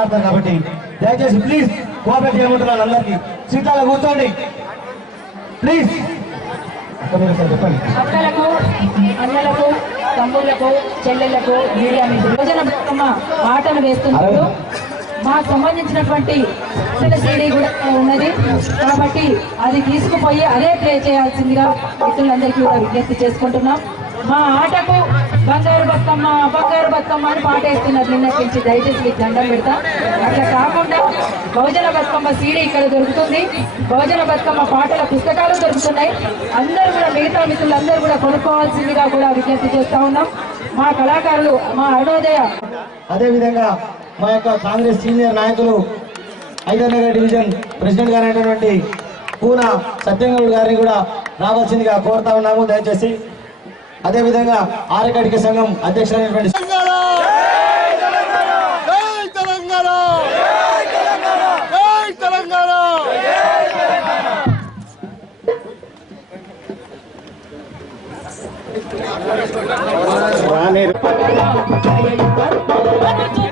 మాట్లాడతారు కాబట్టి దయచేసి ప్లీజ్ కోఆపరేట్ చేయమంటున్నాను అందరికీ సీట్లలో కూర్చోండి. ప్లీజ్. చెప్పండి. అక్కలకు అన్నలకు తమ్ముళ్ళకు చెల్లెళ్ళకు మీడియా బతుకమ్మ మాటలు వేస్తున్నారు. మాకు సంబంధించినటువంటి సీడీ కూడా ఉన్నది. కాబట్టి అది తీసుకుపోయి అదే ప్లే చేయాల్సిందిగా మిత్రులందరికీ కూడా విజ్ఞప్తి చేసుకుంటున్నాం. మా ఆటకు బంగారు బతుకమ్మ బంగారు బతుకమ్మ అని పాట వేస్తున్నారు. నిన్నటించి దయచేసి మీకు దండం పెడతా. అట్లా కాకుండా బహుజన బతుకమ్మ సీడీ ఇక్కడ దొరుకుతుంది. బహుజన బతుకమ్మ పాటల పుస్తకాలు దొరుకుతున్నాయి. అందరూ కూడా మిగతా మిత్రులందరూ కూడా కొనుక్కోవాల్సిందిగా కూడా విజ్ఞప్తి చేస్తా ఉన్నాం. మా కళాకారులు మా అరుణోదయ. అదేవిధంగా మా యొక్క కాంగ్రెస్ సీనియర్ నాయకులు ఐదర్ డివిజన్ ప్రెసిడెంట్ గారు అయినటువంటి పూన సత్యంగౌడ్ గారిని కూడా రావాల్సిందిగా కోరుతా ఉన్నాము. దయచేసి అదేవిధంగా ఆరకడిక సంఘం అధ్యక్షులైనటువంటి జై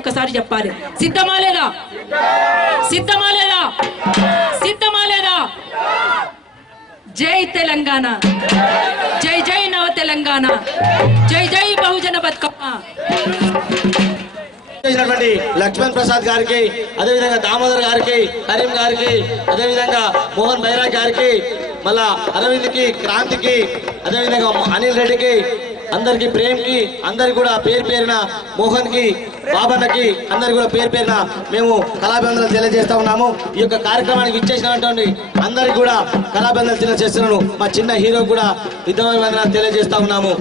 ఒక్కసారి చెప్పాలి. సిద్ధమా లేదా? సిద్ధమా లేదా? సిద్ధమా లేదా? జై తెలంగాణ. జై జై నవ తెలంగాణ. జై జై చేసినటువంటి లక్ష్మణ్ ప్రసాద్ గారికి అదేవిధంగా దామోదర్ గారికి కరీం గారికి అదేవిధంగా మోహన్ బైరా గారికి మళ్ళా అరవింద్కి క్రాంతికి అదేవిధంగా అనిల్ రెడ్డికి అందరికి ప్రేమ్కి అందరికి కూడా పేరు పేరిన మోహన్కి బాబన్నకి అందరికి కూడా పేరు పేరున మేము కళాబంధనలు తెలియజేస్తా ఉన్నాము. ఈ యొక్క కార్యక్రమానికి ఇచ్చేసినటువంటి అందరికి కూడా కళాబంధనలు తెలియజేస్తున్నాను. మా చిన్న హీరో కూడా విధమైన తెలియజేస్తా ఉన్నాము.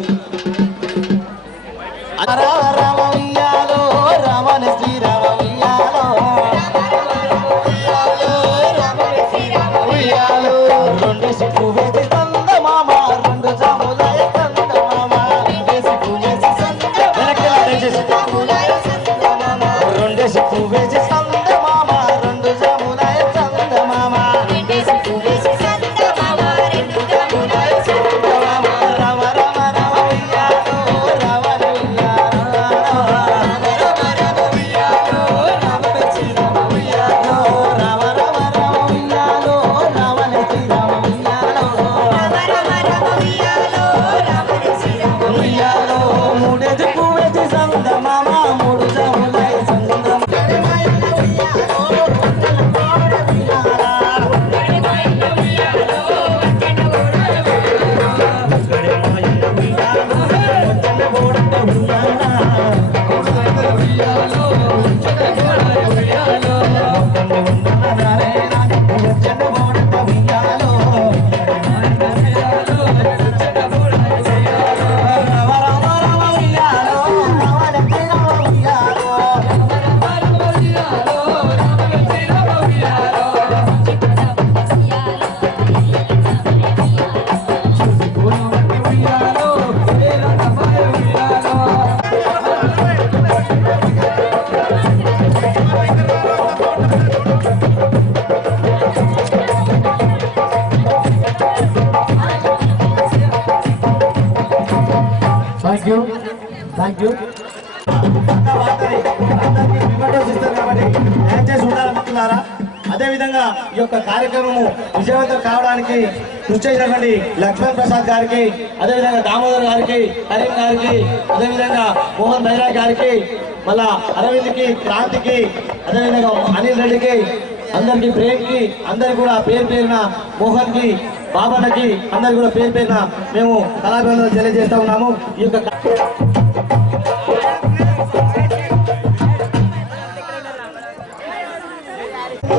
దయచేసి ఉండాలనుకున్నారా అదేవిధంగా ఈ యొక్క కార్యక్రమము విజయవంతం కావడానికి కృషి చేసినటువంటి లక్ష్మణ్ ప్రసాద్ గారికి అదేవిధంగా దామోదర్ గారికి కరీం గారికి అదేవిధంగా మోహన్ బైరా గారికి మళ్ళా అరవింద్కి క్రాంతికి అదేవిధంగా అనిల్ రెడ్డికి అందరికి ప్రేమ్కి అందరికి కూడా పేరు పేరున మోహన్కి బాబన్నకి అందరికి కూడా పేరు పేరున మేము కళాభివందనలు తెలియజేస్తా ఉన్నాము. ఈ యొక్క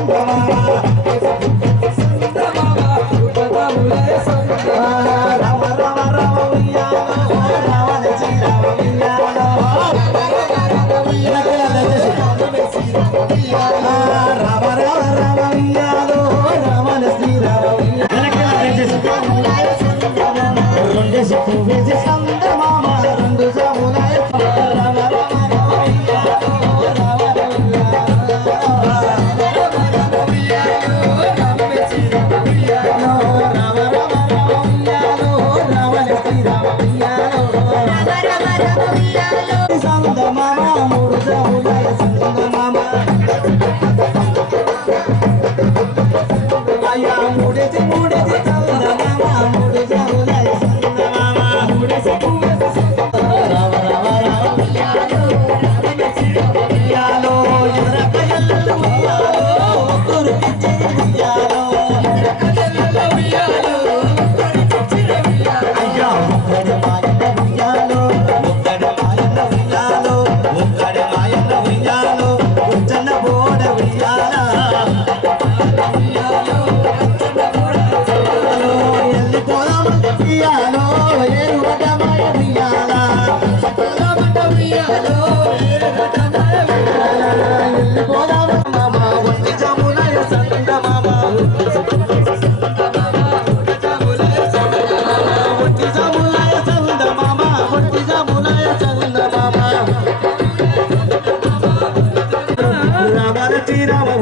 Bye.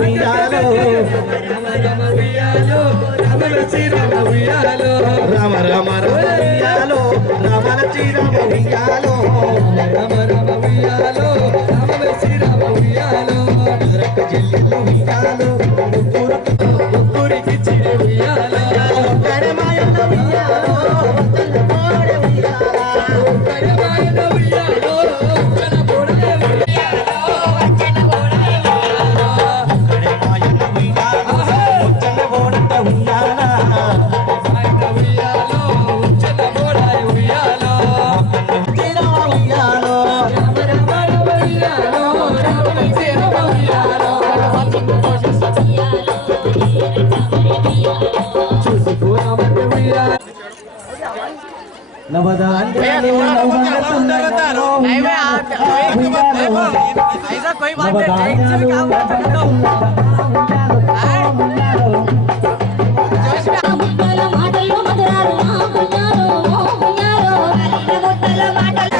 ఉయ్యాలో రామ రామ ఉయ్యాలో రామల చీరమ ఉయ్యాలో రామ రామ ఉయ్యాలో రామ శ్రీరామ ఉయ్యాలో నరక జిల్లు नवदान ऐसा कोई बात नहीं మాటలు మధురాలు మాటలు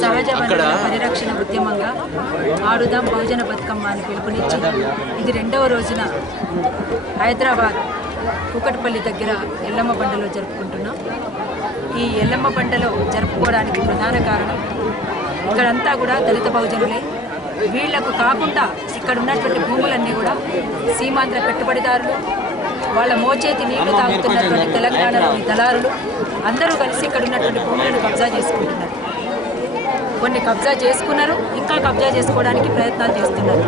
సహజ వనరుల పరిరక్షణ ఉద్యమంగా ఆడుదాం బహుజన బతుకమ్మ అని పిలుపునిచ్చి ఇది రెండవ రోజున హైదరాబాద్ కూకట్పల్లి దగ్గర ఎల్లమ్మ బండలో జరుపుకుంటున్నాం. ఈ ఎల్లమ్మ బండలో జరుపుకోవడానికి ప్రధాన కారణం ఇక్కడంతా కూడా దళిత బహుజనులే. వీళ్ళకు కాకుండా ఇక్కడ ఉన్నటువంటి భూములన్నీ కూడా సీమాంధ్ర పెట్టుబడిదారులు వాళ్ళ మోచేతి నీళ్ళు తాగుతున్నటువంటి తెలంగాణలోని దళారులు అందరూ కలిసి ఇక్కడ ఉన్నటువంటి భూములను కబ్జా చేసుకుంటున్నారు. కొన్ని కబ్జా చేసుకున్నారు ఇంకా కబ్జా చేసుకోవడానికి ప్రయత్నాలు చేస్తున్నారు.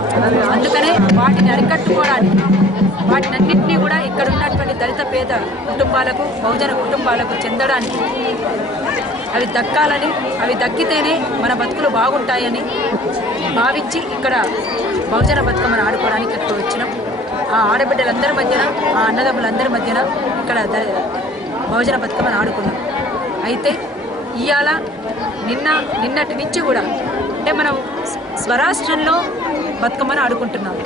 అందుకనే వాటిని అరికట్టుకోవడానికి వాటినన్నింటినీ కూడా ఇక్కడ ఉన్నటువంటి దళిత పేద కుటుంబాలకు బహుజన కుటుంబాలకు చెందడానికి అవి దక్కాలని అవి దక్కితేనే మన బతుకులు బాగుంటాయని భావించి ఇక్కడ బహుజన బతుకమ్మను ఆడుకోవడానికి ఇక్కడ వచ్చినాం. ఆ ఆడబిడ్డలందరి మధ్యన ఆ అన్నదమ్ములందరి మధ్యన ఇక్కడ ద- బహుజన బతుకమ్మను ఆడుకున్నాం. అయితే ఇవాళ నిన్న నిన్నటి నుంచి కూడా అంటే మనం స్వరాష్ట్రంలో బతుకమ్మను ఆడుకుంటున్నాం.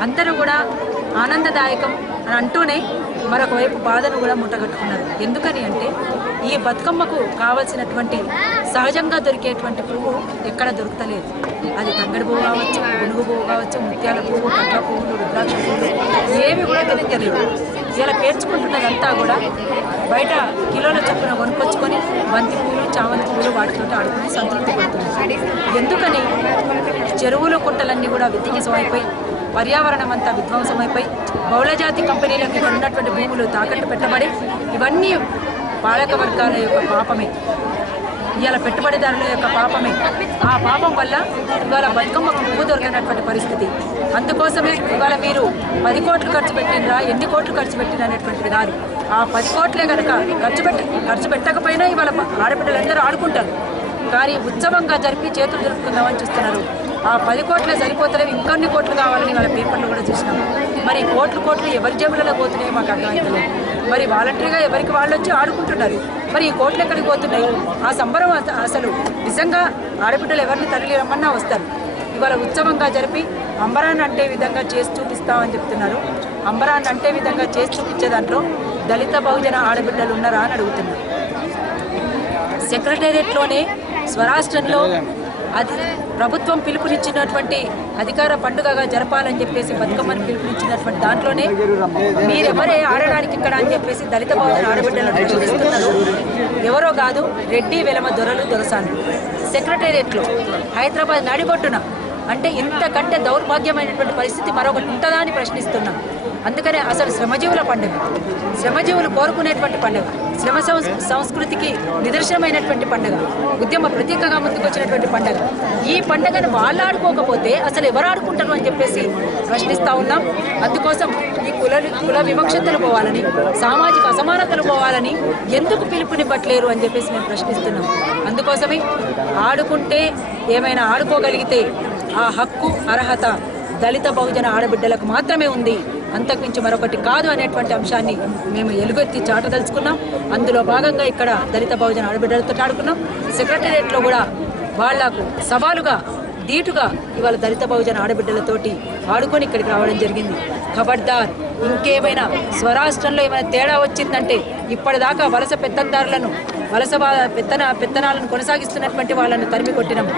అందరూ కూడా ఆనందదాయకం అని అంటూనే మరొక వైపు బాధను కూడా ముట్టగట్టుకున్నారు ఎందుకని అంటే ఈ బతుకమ్మకు కావలసినటువంటి సహజంగా దొరికేటువంటి పువ్వు ఎక్కడ దొరుకుతలేదు. అది తంగడి పువ్వు కావచ్చు గునుగు పువ్వు కావచ్చు ముత్యాల పువ్వు కట్ల పువ్వులు రుద్రాక్ష పువ్వులు ఏవి కూడా తెలియదు ఇలా పేర్చుకుంటున్నదంతా కూడా బయట కిలోల చొప్పున కొనుక్కొచ్చుకొని బంతి పూలు చామంతి పూలు వాటితో ఆడుకుని సంతృప్తి పడుతుంది. ఎందుకని? చెరువులు కుంటలన్నీ కూడా విధ్వంసమైపోయి పర్యావరణం అంతా విధ్వంసమైపోయి బహుళజాతి కంపెనీలకు ఇక్కడ ఉన్నటువంటి భూములు తాకట్టు పెట్టబడి ఇవన్నీ పాలక వర్గాల యొక్క పాపమే. ఇవాళ పెట్టుబడిదారుల యొక్క పాపమే. ఆ పాపం వల్ల ఇవాళ బతుకమ్మకు పువ్వు దొరికినటువంటి పరిస్థితి. అందుకోసమే ఇవాళ మీరు పది కోట్లు ఖర్చు పెట్టినరా ఎన్ని కోట్లు ఖర్చు పెట్టిన అనేటువంటిది కాదు ఆ పది కోట్లే కనుక ఖర్చు పెట్టి ఖర్చు పెట్టకపోయినా ఇవాళ ఆడబిడ్డలందరూ ఆడుకుంటారు. కానీ ఉత్సవంగా జరిపి చేతులు జరుపుకుందామని చూస్తున్నారు. ఆ పది కోట్లే సరిపోతలేవు. ఇంకొన్ని కోట్లు కావాలని వాళ్ళ పేపర్లు కూడా చూసినాం. మరి కోట్లు కోట్లు ఎవరి జేబులలో పోతున్నాయో మాకు అర్థమవుతుంది మరి వాలంటరీగా ఎవరికి వాళ్ళు వచ్చి ఆడుకుంటున్నారు? మరి ఈ కోట్లు ఎక్కడికి పోతున్నాయి? ఆ సంబరం అసలు నిజంగా ఆడబిడ్డలు ఎవరిని తరలి రమ్మన్నా వస్తారు? ఇవాళ ఉత్సవంగా జరిపి అంబరాన్ని అంటే విధంగా చేసి చూపిస్తామని చెప్తున్నారు. అంబరాన్ని అంటే విధంగా చేసి చూపించే దాంట్లో దళిత బహుజన ఆడబిడ్డలు ఉన్నారా అని అడుగుతున్నారు. సెక్రటేరియట్లోనే స్వరాష్ట్రంలో అది ప్రభుత్వం పిలుపునిచ్చినటువంటి అధికార పండుగగా జరపాలని చెప్పేసి బతుకమ్మని పిలుపునిచ్చినటువంటి దాంట్లోనే మీరెవరే ఆడడానికి ఇక్కడ అని చెప్పేసి దళిత భవన ఆడబిడ్డలను ప్రశ్నిస్తున్నారు. ఎవరో కాదు రెడ్డి వెలమ దొరలు దొరసాను. సెక్రటేరియట్లో హైదరాబాద్ నడిబొట్టున అంటే ఇంతకంటే దౌర్భాగ్యమైనటువంటి పరిస్థితి మరొకటి ఉంటుందా అని ప్రశ్నిస్తున్నాం. అందుకనే అసలు శ్రమజీవుల పండుగ. శ్రమజీవులు కోరుకునేటువంటి పండుగ. శ్రమ సంస్- సంస్కృతికి నిదర్శనమైనటువంటి పండుగ. ఉద్యమ ప్రతీకగా ముందుకొచ్చినటువంటి పండుగ. ఈ పండుగను వాళ్ళు ఆడుకోకపోతే అసలు ఎవరు ఆడుకుంటారు అని చెప్పేసి ప్రశ్నిస్తూ ఉన్నాం. అందుకోసం ఈ కుల కుల వివక్షతలు పోవాలని సామాజిక అసమానతలు పోవాలని ఎందుకు పిలుపునివ్వట్లేరు అని చెప్పేసి మేము ప్రశ్నిస్తున్నాం. అందుకోసమే ఆడుకుంటే ఏమైనా ఆడుకోగలిగితే ఆ హక్కు అర్హత దళిత బహుజన ఆడబిడ్డలకు మాత్రమే ఉంది. అంతకుమించి మరొకటి కాదు అనేటువంటి అంశాన్ని మేము ఎలుగెత్తి చాటదలుచుకున్నాం అందులో భాగంగా ఇక్కడ దళిత బహుజన ఆడబిడ్డలతో ఆడుకున్నాం. సెక్రటేరియట్లో కూడా వాళ్ళకు సవాలుగా దీటుగా ఇవాళ దళిత బహుజన ఆడబిడ్డలతోటి ఆడుకొని ఇక్కడికి రావడం జరిగింది. ఖబర్దార్ ఇంకేమైనా స్వరాష్ట్రంలో ఏమైనా తేడా వచ్చిందంటే ఇప్పటిదాకా వలస పెత్తందారులను వలస పెత్తన పెత్తనాలను కొనసాగిస్తున్నటువంటి వాళ్ళను తరిమి కొట్టినాం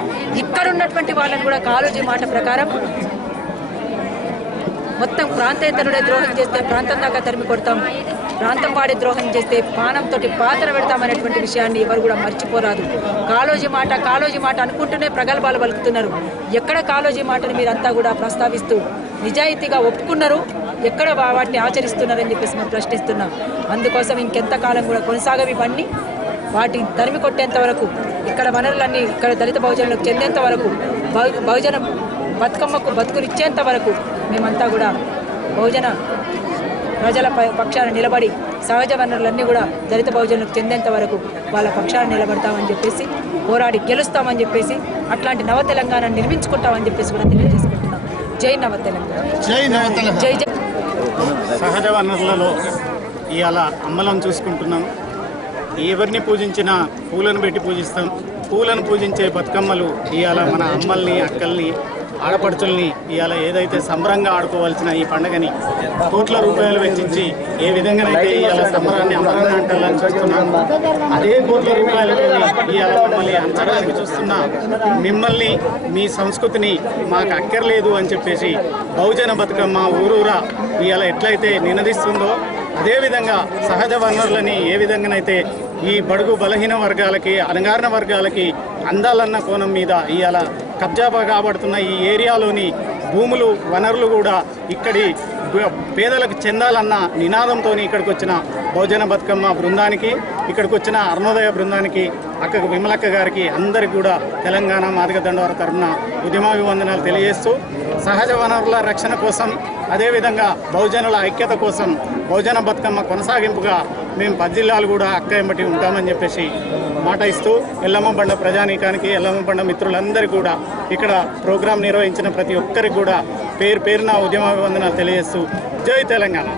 ఇక్కడ ఉన్నటువంటి వాళ్ళని కూడా కాలోజీ మాట ప్రకారం మొత్తం ప్రాంతేతరుడే ద్రోహం చేస్తే ప్రాంతం దాకా తరిమి కొడతాం. ప్రాంతం వాడి ద్రోహం చేస్తే పానంతో పాత్ర పెడతామనేటువంటి విషయాన్ని ఎవరు కూడా మర్చిపోరాదు. కాలోజీ మాట కాలోజీ మాట అనుకుంటూనే ప్రగల్భాలు పలుకుతున్నారు. ఎక్కడ కాలోజీ మాటను మీరంతా కూడా ప్రస్తావిస్తూ నిజాయితీగా ఒప్పుకున్నారు? ఎక్కడ వాటిని ఆచరిస్తున్నారని చెప్పేసి మేము ప్రశ్నిస్తున్నాం. అందుకోసం ఇంకెంతకాలం కూడా కొనసాగవి ఇవన్నీ. వాటిని తరిమి కొట్టేంత వరకు ఇక్కడ వనరులన్నీ ఇక్కడ దళిత బహుజనులకు చెందేంత వరకు బహుజన బతుకమ్మకు బతుకునిచ్చేంత వరకు మేమంతా కూడా బహుజన ప్రజల ప- పక్షాన నిలబడి సహజ వనరులన్నీ కూడా దళిత బహుజనులకు చెందేంత వరకు వాళ్ళ పక్షాన నిలబడతామని చెప్పేసి పోరాడి గెలుస్తామని చెప్పేసి అట్లాంటి నవ తెలంగాణ నిర్మించుకుంటామని చెప్పేసి కూడా తెలియజేసుకుంటున్నాం. జై నవ తెలంగాణ. జై జై జై. సహజ వనరులలో ఇవాళ అమ్మలను చూసుకుంటున్నాం. ఎవరిని పూజించినా పూలను పెట్టి పూజిస్తాం. పూలను పూజించే బతుకమ్మలు ఇవాళ మన అమ్మల్ని అక్కల్ని ఆడపడుచుల్ని ఇవాళ ఏదైతే సంబరంగా ఆడుకోవాల్సిన ఈ పండుగని కోట్ల రూపాయలు వెచ్చించి ఏ విధంగానైతే ఇవాళ సంబరాన్ని అమరంగా అంటాలని చూస్తున్నాం. అదే కోట్ల రూపాయలతో ఇవాళ మమ్మల్ని అంచడానికి చూస్తున్నా. మిమ్మల్ని మీ సంస్కృతిని మాకు అక్కర్లేదు అని చెప్పేసి బహుజన బతుకమ్మ ఊరూరా ఇవాళ ఎట్లయితే నినదిస్తుందో అదేవిధంగా సహజ వనరులని ఏ విధంగానైతే ఈ బడుగు బలహీన వర్గాలకి అణగారిన వర్గాలకి అందాలన్న కోణం మీద ఇవాళ కబ్జా కాబడుతున్న ఈ ఏరియాలోని భూములు వనరులు కూడా ఇక్కడి పేదలకు చెందాలన్న నినాదంతో ఇక్కడికి వచ్చిన బహుజన బతుకమ్మ బృందానికి ఇక్కడికి వచ్చిన అరుణోదయ బృందానికి అక్కకు విమలక్క గారికి అందరికి కూడా తెలంగాణ మాదిక దండవారి తరఫున ఉద్యమాభివందనాలు తెలియజేస్తూ సహజ వనరుల రక్షణ కోసం అదేవిధంగా బహుజనుల ఐక్యత కోసం బహుజన బతుకమ్మ కొనసాగింపుగా మేము పది జిల్లాలు కూడా అక్క ఎంబటి ఉంటామని చెప్పేసి మాట ఇస్తూ ఎల్లమ్మబండ ప్రజానీకానికి ఎల్లమ్మబండ మిత్రులందరి మిత్రులందరికీ కూడా ఇక్కడ ప్రోగ్రాం నిర్వహించిన ప్రతి ఒక్కరికి కూడా పేరు పేరున ఉద్యమాభివందనాలు తెలియజేస్తూ జై తెలంగాణ.